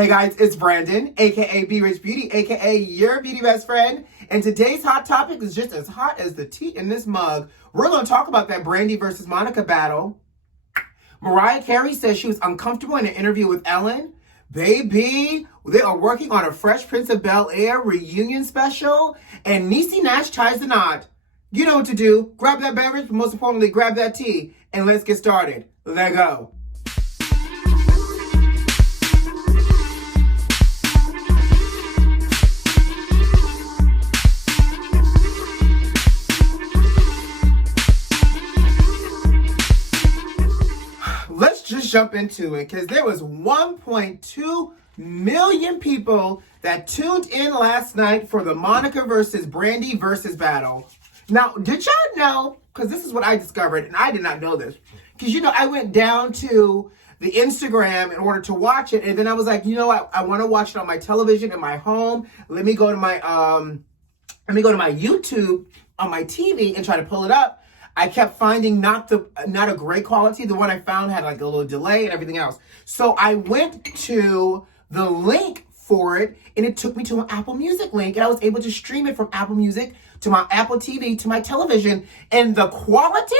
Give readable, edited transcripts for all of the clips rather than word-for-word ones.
Hey guys, it's Brandon, aka B.Rich Beauty, aka your beauty best friend. And today's hot topic is just as hot as the tea in this mug. We're going to talk about that Brandy versus Monica battle. Mariah Carey says she was uncomfortable in an interview with Ellen. Baby, they are working on a Fresh Prince of Bel-Air reunion special. And NIECY NASH ties the knot. You know what to do. Grab that beverage, but most importantly, grab that tea. And let's get started. Let go. Let's just jump into it because there was 1.2 million people that tuned in last night for the Monica versus Brandy versus battle. Now, did y'all know, because this is what I discovered, and I did not know this, because, you know, I went down to the Instagram in order to watch it, and then I was like, you know what, I want to watch it on my television in my home. Let me go to my YouTube on my TV and try to pull it up. I kept finding not a great quality. The one I found had like a little delay and everything else. So I went to the link for it, and it took me to an Apple Music link, and I was able to stream it from Apple Music to my Apple TV to my television, and the quality,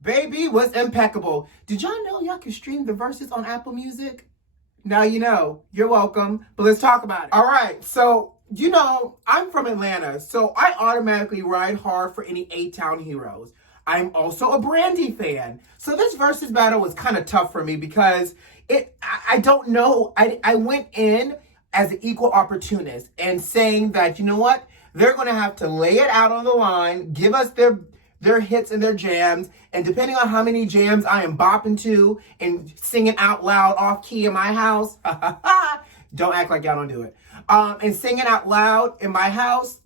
baby, was impeccable. Did y'all know y'all can stream the verses on Apple Music? Now you know. You're welcome, but let's talk about it. All right, so you know, I'm from Atlanta, so I automatically ride hard for any A-Town heroes. I'm also a Brandy fan. So this versus battle was kind of tough for me because I don't know. I went in as an equal opportunist and saying that, you know what, they're going to have to lay it out on the line, give us their hits and their jams, and depending on how many jams I am bopping to and singing out loud off key in my house, don't act like y'all don't do it. And singing out loud in my house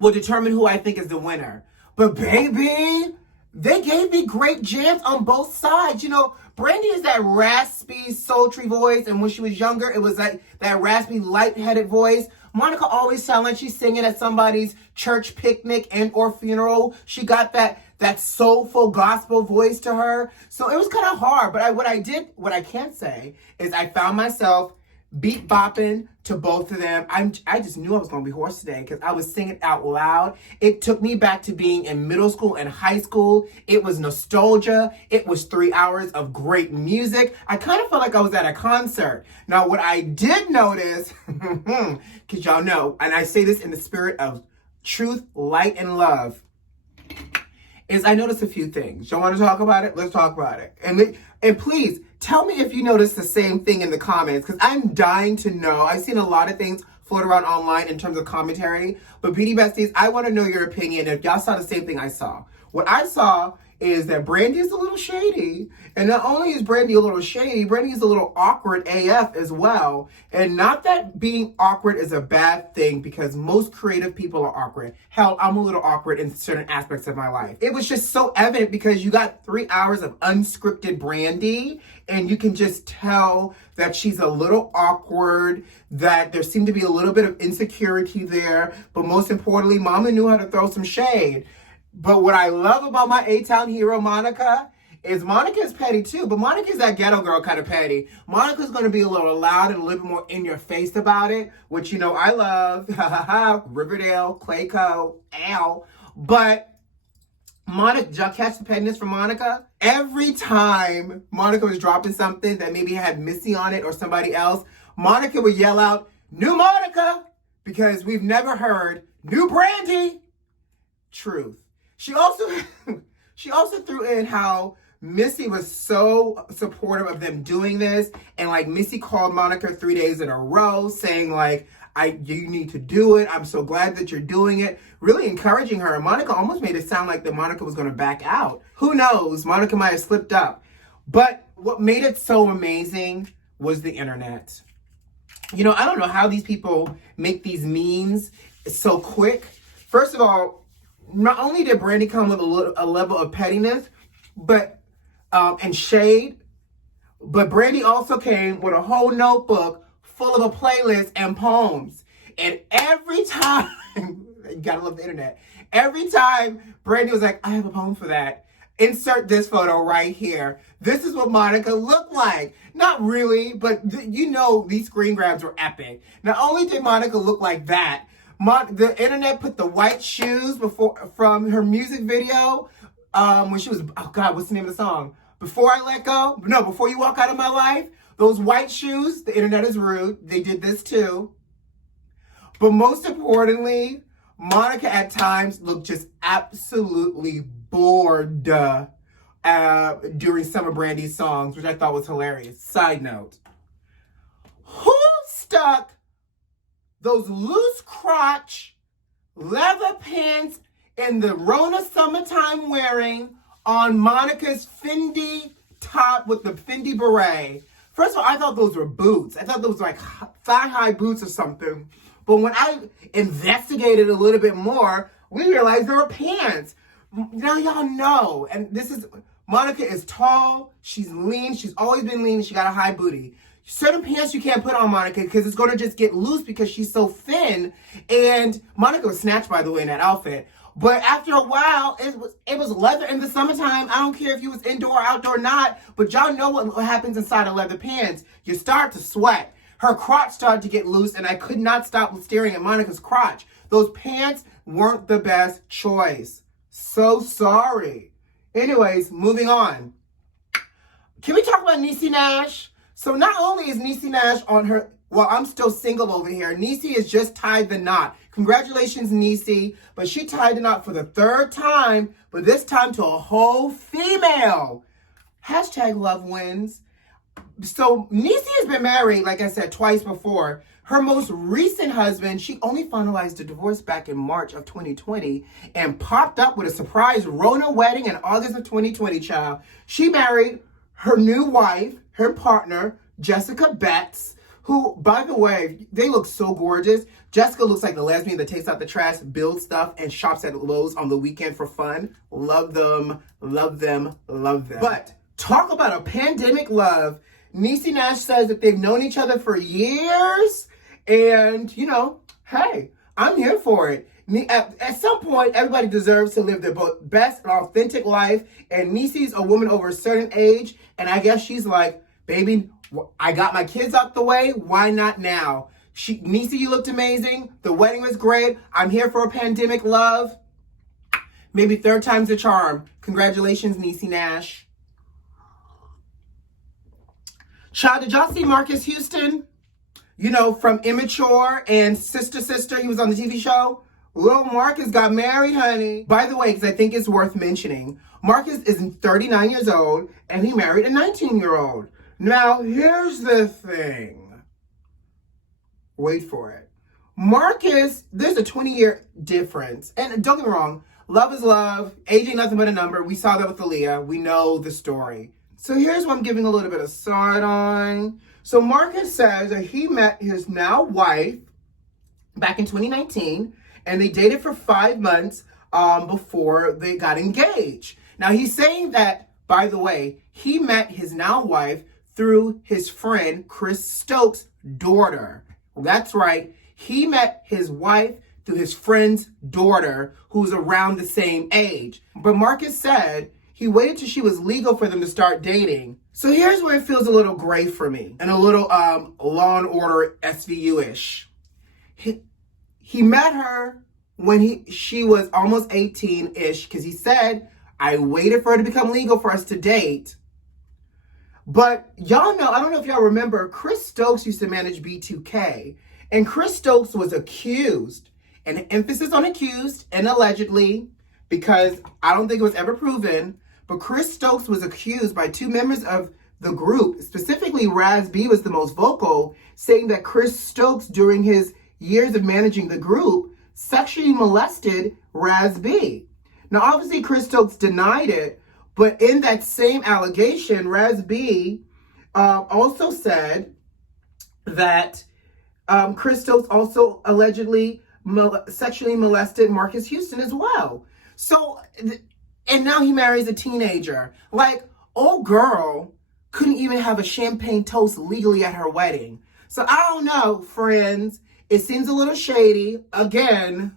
will determine who I think is the winner. But baby, they gave me great jams on both sides. You know, Brandy is that raspy, sultry voice, and when she was younger, it was like that raspy, light-headed voice. Monica always sounds like she's singing at somebody's church picnic and or funeral. She got that soulful gospel voice to her. So it was kind of hard. But what I can say is I found myself beat bopping to both of them. I just knew I was going to be hoarse today because I was singing out loud. It took me back to being in middle school and high school. It was nostalgia. It was 3 hours of great music. I kind of felt like I was at a concert. Now, what I did notice, because y'all know, and I say this in the spirit of truth, light, and love, is I noticed a few things. Y'all want to talk about it? Let's talk about it. And please, tell me if you noticed the same thing in the comments, because I'm dying to know. I've seen a lot of things float around online in terms of commentary, but Beauty Besties, I want to know your opinion if y'all saw the same thing I saw. What I saw is that Brandy is a little shady, and not only is Brandy a little shady, Brandy is a little awkward AF as well. And not that being awkward is a bad thing, because most creative people are awkward. Hell, I'm a little awkward in certain aspects of my life. It was just so evident because you got 3 hours of unscripted Brandy, and you can just tell that she's a little awkward, that there seemed to be a little bit of insecurity there, but most importantly, Mama knew how to throw some shade. But what I love about my A-Town hero, Monica, is Monica is petty too, but Monica is that ghetto girl kind of petty. Monica's going to be a little loud and a little bit more in your face about it, which, you know, I love. Riverdale, Clayco, Al. But Monica, did y'all catch the pettiness from Monica? Every time Monica was dropping something that maybe had Missy on it or somebody else, Monica would yell out, "New Monica," because we've never heard "New Brandy." Truth. She also threw in how Missy was so supportive of them doing this, and like Missy called Monica 3 days in a row saying like, you need to do it. I'm so glad that you're doing it. Really encouraging her. And Monica almost made it sound like that Monica was going to back out. Who knows? Monica might have slipped up. But what made it so amazing was the internet. You know, I don't know how these people make these memes so quick. First of all, not only did Brandy come with a level of pettiness, but and shade, but Brandy also came with a whole notebook full of a playlist and poems. And every time, you gotta love the internet. Every time Brandy was like, "I have a poem for that," Insert this photo right here. This is what Monica looked like. Not really, but you know these screen grabs were epic. Not only did Monica look like that, the internet put the white shoes from her music video when she was, oh God, what's the name of the song? Before I Let Go? No, Before You Walk Out of My Life. Those white shoes, the internet is rude. They did this too. But most importantly, Monica at times looked just absolutely bored during some of Brandy's songs, which I thought was hilarious. Side note, who stuck those loose crotch leather pants in the Rona summertime wearing on Monica's Fendi top with the Fendi beret? First of all, I thought those were boots. I thought those were like thigh-high boots or something. But when I investigated a little bit more, we realized there were pants. Now y'all know, and Monica is tall, she's lean, she's always been lean, she got a high booty. Certain pants you can't put on Monica because it's going to just get loose because she's so thin. And Monica was snatched, by the way, in that outfit. But after a while, it was leather in the summertime. I don't care if you was indoor or outdoor or not, but y'all know what happens inside of leather pants. You start to sweat. Her crotch started to get loose, and I could not stop staring at Monica's crotch. Those pants weren't the best choice. So sorry. Anyways, moving on. Can we talk about NIECY Nash? So not only is NIECY Nash on her, well, I'm still single over here. NIECY has just tied the knot. Congratulations, NIECY. But she tied the knot for the third time, but this time to a whole female. Hashtag love wins. So NIECY has been married, like I said, twice before. Her most recent husband, she only finalized a divorce back in March of 2020 and popped up with a surprise Rona wedding in August of 2020, child. She married her new wife, her partner, Jessica Betts, who, by the way, they look so gorgeous. Jessica looks like the lesbian that takes out the trash, builds stuff, and shops at Lowe's on the weekend for fun. Love them, love them, love them. But talk about a pandemic love. NIECY Nash says that they've known each other for years. And, you know, hey, I'm here for it. At some point, everybody deserves to live their best and authentic life. And NIECY's a woman over a certain age. And I guess she's like, baby, I got my kids out the way. Why not now? NIECY, you looked amazing. The wedding was great. I'm here for a pandemic love. Maybe third time's a charm. Congratulations, NIECY Nash. Child, did y'all see Marcus Houston? You know, from Immature and Sister Sister, he was on the TV show. Little Marcus got married, honey. By the way, because I think it's worth mentioning, Marcus is 39 years old, and he married a 19-year-old. Now, here's the thing. Wait for it. Marcus, there's a 20-year difference. And don't get me wrong, love is love. Age ain't nothing but a number. We saw that with Aaliyah. We know the story. So here's where I'm giving a little bit of side-on. So Marcus says that he met his now wife back in 2019, and they dated for 5 months before they got engaged. Now he's saying that, by the way, he met his now wife through his friend Chris Stokes' daughter. That's right. He met his wife through his friend's daughter, who's around the same age. But Marcus said he waited till she was legal for them to start dating. So here's where it feels a little gray for me and a little Law and Order SVU-ish. He met her when she was almost 18-ish, because he said, I waited for her to become legal for us to date. But y'all know, I don't know if y'all remember, Chris Stokes used to manage B2K. And Chris Stokes was accused, and emphasis on accused and allegedly, because I don't think it was ever proven, but Chris Stokes was accused by 2 members of the group, specifically Raz B was the most vocal, saying that Chris Stokes, during his years of managing the group, sexually molested Raz B. Now, obviously, Chris Stokes denied it, but in that same allegation, Raz B also said that Chris Stokes also allegedly sexually molested Marcus Houston as well. So, and now he marries a teenager. Like, old girl couldn't even have a champagne toast legally at her wedding. So I don't know, friends. It seems a little shady. Again,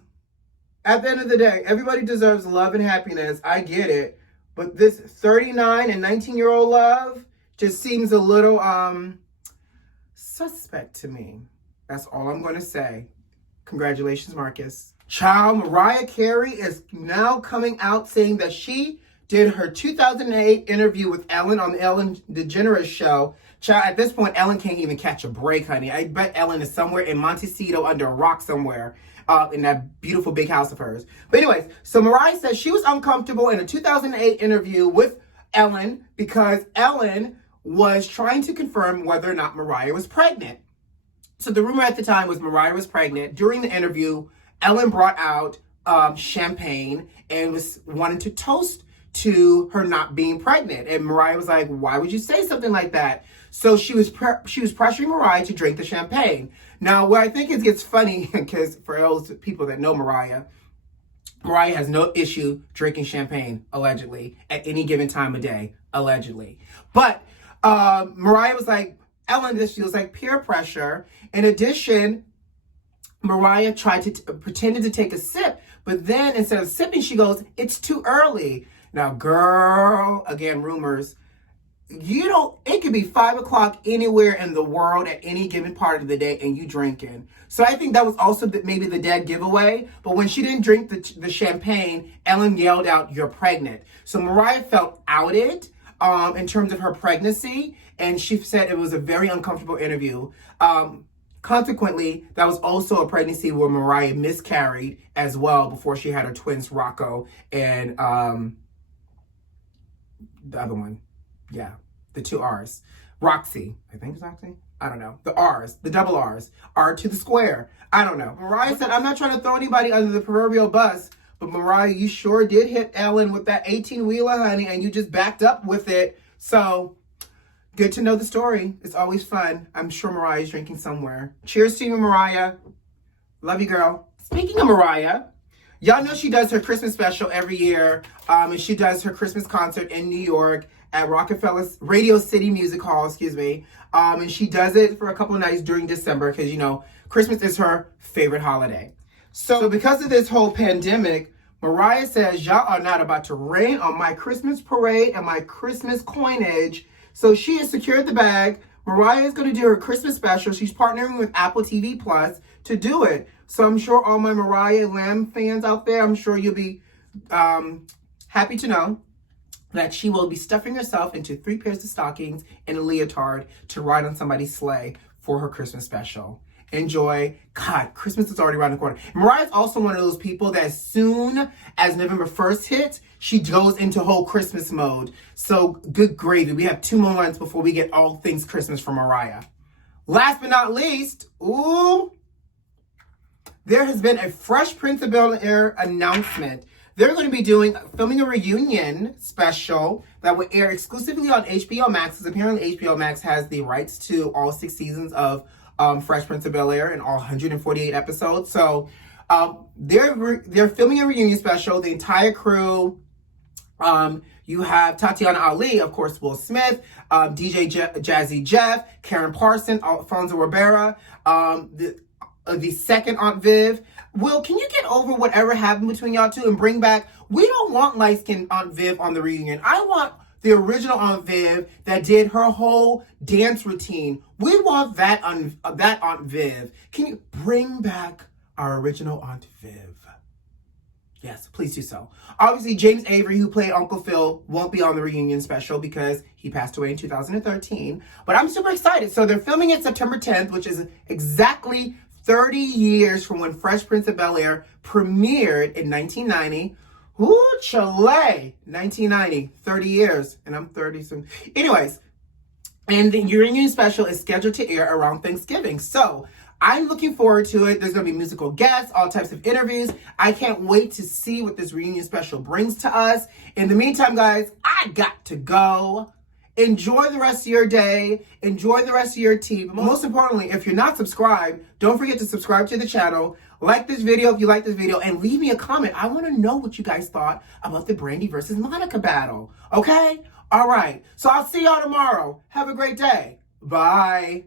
at the end of the day, everybody deserves love and happiness. I get it. But this 39 and 19-year-old love just seems a little suspect to me. That's all I'm going to say. Congratulations, Marcus. Child, Mariah Carey is now coming out saying that she did her 2008 interview with Ellen on the Ellen DeGeneres show. Child, at this point, Ellen can't even catch a break, honey. I bet Ellen is somewhere in Montecito under a rock somewhere in that beautiful big house of hers. But anyways, so Mariah says she was uncomfortable in a 2008 interview with Ellen because Ellen was trying to confirm whether or not Mariah was pregnant. So the rumor at the time was Mariah was pregnant. During the interview, Ellen brought out champagne and was wanting to toast to her not being pregnant. And Mariah was like, why would you say something like that? So she was pressuring Mariah to drink the champagne. Now, what I think it gets funny, because for those people that know Mariah has no issue drinking champagne, allegedly, at any given time of day, allegedly. But Mariah was like, Ellen, this feels like peer pressure. In addition, Mariah pretended to take a sip, but then instead of sipping, she goes, it's too early. Now, girl, again, rumors, it could be 5 o'clock anywhere in the world at any given part of the day and you drinking. So I think that was also maybe the dead giveaway. But when she didn't drink the champagne, Ellen yelled out, you're pregnant. So Mariah felt outed in terms of her pregnancy. And she said it was a very uncomfortable interview. Consequently, that was also a pregnancy where Mariah miscarried as well before she had her twins, Rocco and the other one. Yeah, the 2 R's. Roxy, I think it's Roxy. I don't know. The R's, the double R's, R to the square. I don't know. Mariah said, I'm not trying to throw anybody under the proverbial bus, but Mariah, you sure did hit Ellen with that 18-wheeler, honey, and you just backed up with it. So good to know the story. It's always fun. I'm sure Mariah's drinking somewhere. Cheers to you, Mariah. Love you, girl. Speaking of Mariah, y'all know she does her Christmas special every year, and she does her Christmas concert in New York at Radio City Music Hall, and she does it for a couple of nights during December because, Christmas is her favorite holiday. So because of this whole pandemic, Mariah says, y'all are not about to rain on my Christmas parade and my Christmas coinage. So she has secured the bag. Mariah is going to do her Christmas special. She's partnering with Apple TV Plus to do it. So I'm sure all my Mariah Lamb fans out there, I'm sure you'll be happy to know that she will be stuffing herself into 3 pairs of stockings and a leotard to ride on somebody's sleigh for her Christmas special. Enjoy. God, Christmas is already around the corner. Mariah's also one of those people that as soon as November 1st hits, she goes into whole Christmas mode. So good gravy. We have 2 more months before we get all things Christmas from Mariah. Last but not least, there has been a Fresh Prince of Bel-Air announcement. They're going to be filming a reunion special that will air exclusively on HBO Max, because apparently HBO Max has the rights to all 6 seasons of Fresh Prince of Bel-Air and all 148 episodes. So they're filming a reunion special. The entire crew, you have Tatiana Ali, of course, Will Smith, DJ Jazzy Jeff, Karen Parson, Alfonso Ribeira, the second Aunt Viv. Will, can you get over whatever happened between y'all two and bring back? We don't want light-skinned Aunt Viv on the reunion. I want the original Aunt Viv that did her whole dance routine. We want that Aunt Viv. Can you bring back our original Aunt Viv? Yes, please do so. Obviously, James Avery, who played Uncle Phil, won't be on the reunion special because he passed away in 2013. But I'm super excited. So they're filming it September 10th, which is exactly 30 years from when Fresh Prince of Bel-Air premiered in 1990. Ooh, Chile, 1990, 30 years, and I'm 30 soon. Anyways, and the reunion special is scheduled to air around Thanksgiving. So I'm looking forward to it. There's going to be musical guests, all types of interviews. I can't wait to see what this reunion special brings to us. In the meantime, guys, I got to go. Enjoy the rest of your day. Enjoy the rest of your tea. But most importantly, if you're not subscribed, don't forget to subscribe to the channel. Like this video if you like this video, and leave me a comment. I want to know what you guys thought about the Brandy versus Monica battle. Okay? All right. So I'll see y'all tomorrow. Have a great day. Bye.